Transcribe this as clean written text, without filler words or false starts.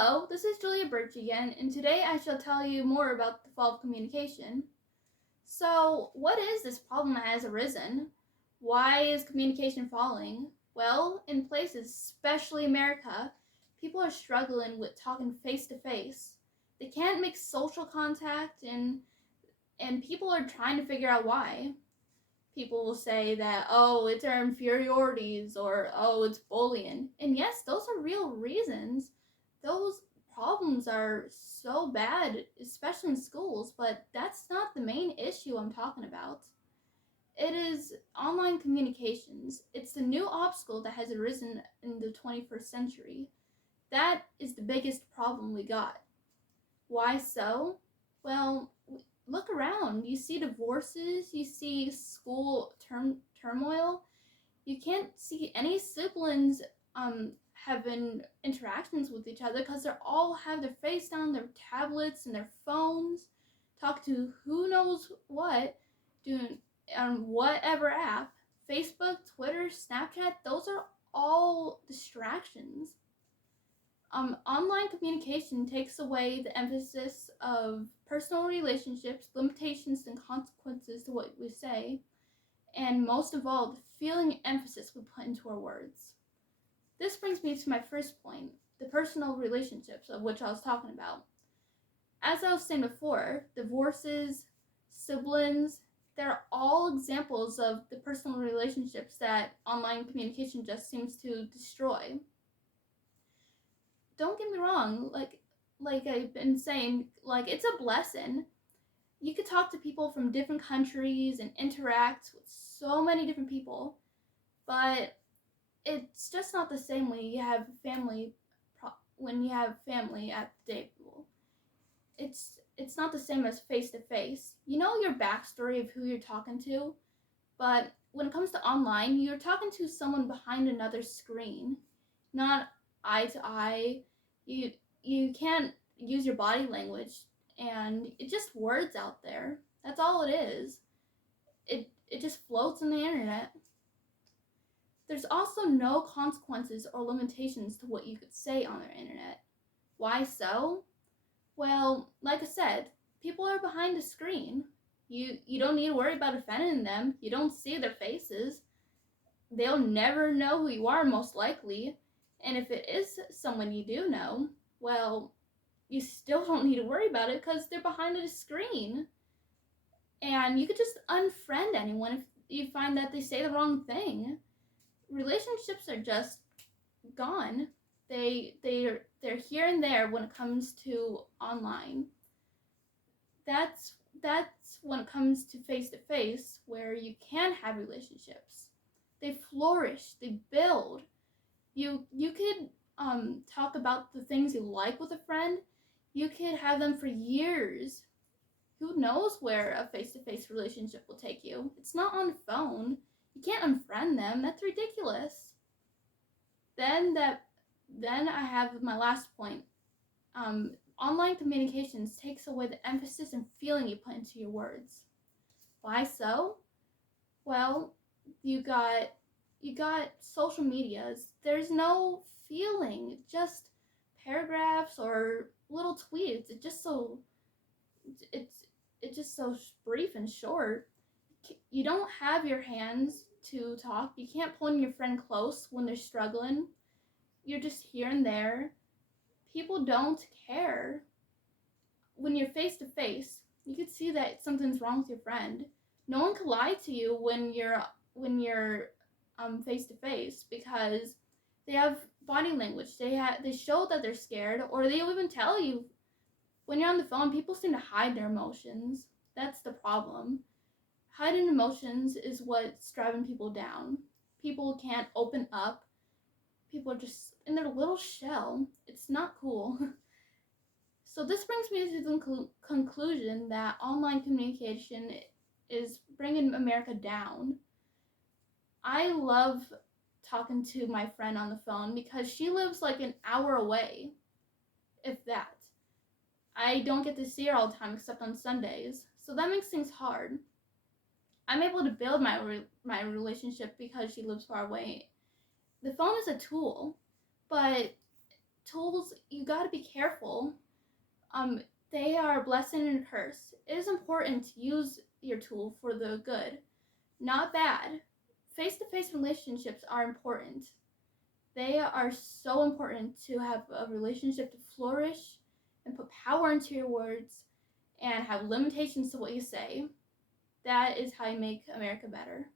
Hello, this is Julia Birch again, and today I shall tell you more about the fall of communication. So, what is this problem that has arisen? Why is communication falling? Well, in places, especially America, people are struggling with talking face to face. They can't make social contact, and people are trying to figure out why. People will say that, oh, it's our inferiorities, or oh, it's bullying. And yes, those are real reasons. Those problems are so bad, especially in schools, but that's not the main issue I'm talking about. It is online communications. It's the new obstacle that has arisen in the 21st century. That is the biggest problem we got. Why so? Well, look around. You see divorces, you see school turmoil. You can't see any siblings having interactions with each other because they all have their face down their tablets and their phones, talk to who knows what, doing on whatever app. Facebook, Twitter, Snapchat, those are all distractions. Online communication takes away the emphasis of personal relationships, limitations, and consequences to what we say, and most of all, the feeling emphasis we put into our words. This brings me to my first point, the personal relationships of which I was talking about. As I was saying before, divorces, siblings, they're all examples of the personal relationships that online communication just seems to destroy. Don't get me wrong, like I've been saying, like it's a blessing. You could talk to people from different countries and interact with so many different people, but it's just not the same when you have family at the table. It's not the same as face to face. You know your backstory of who you're talking to, but when it comes to online, you're talking to someone behind another screen, not eye to eye. You can't use your body language, and it's just words out there. That's all it is. It just floats on the internet. There's also no consequences or limitations to what you could say on the internet. Why so? Well, like I said, people are behind a screen. You don't need to worry about offending them. You don't see their faces. They'll never know who you are, most likely. And if it is someone you do know, well, you still don't need to worry about it because they're behind a screen. And you could just unfriend anyone if you find that they say the wrong thing. Relationships are just gone. They're here and there when it comes to online. That's when it comes to face where you can have relationships. They flourish, they build. You could talk about the things you like with a friend. You could have them for years. Who knows where a face-to-face relationship will take you? It's not on the phone. You can't unfriend them. That's ridiculous. Then I have my last point. Online communications takes away the emphasis and feeling you put into your words. Why so? Well, you got social medias. There's no feeling, just paragraphs or little tweets. It's just so brief and short. You don't have your hands to talk. You can't pull in your friend close when they're struggling. You're just here and there. People don't care. When you're face to face, you could see that something's wrong with your friend. No one can lie to you when you're face to face because they have body language. They show that they're scared, or they'll even tell you. When you're on the phone, people seem to hide their emotions. That's the problem. Hiding emotions is what's driving people down. People can't open up. People are just in their little shell. It's not cool. So this brings me to the conclusion that online communication is bringing America down. I love talking to my friend on the phone because she lives like an hour away, if that. I don't get to see her all the time except on Sundays, so that makes things hard. I'm able to build my relationship because she lives far away. The phone is a tool, but tools, you gotta be careful. They are a blessing and a curse. It is important to use your tool for the good, not bad. Face-to-face relationships are important. They are so important to have a relationship to flourish and put power into your words and have limitations to what you say. That is how you make America better.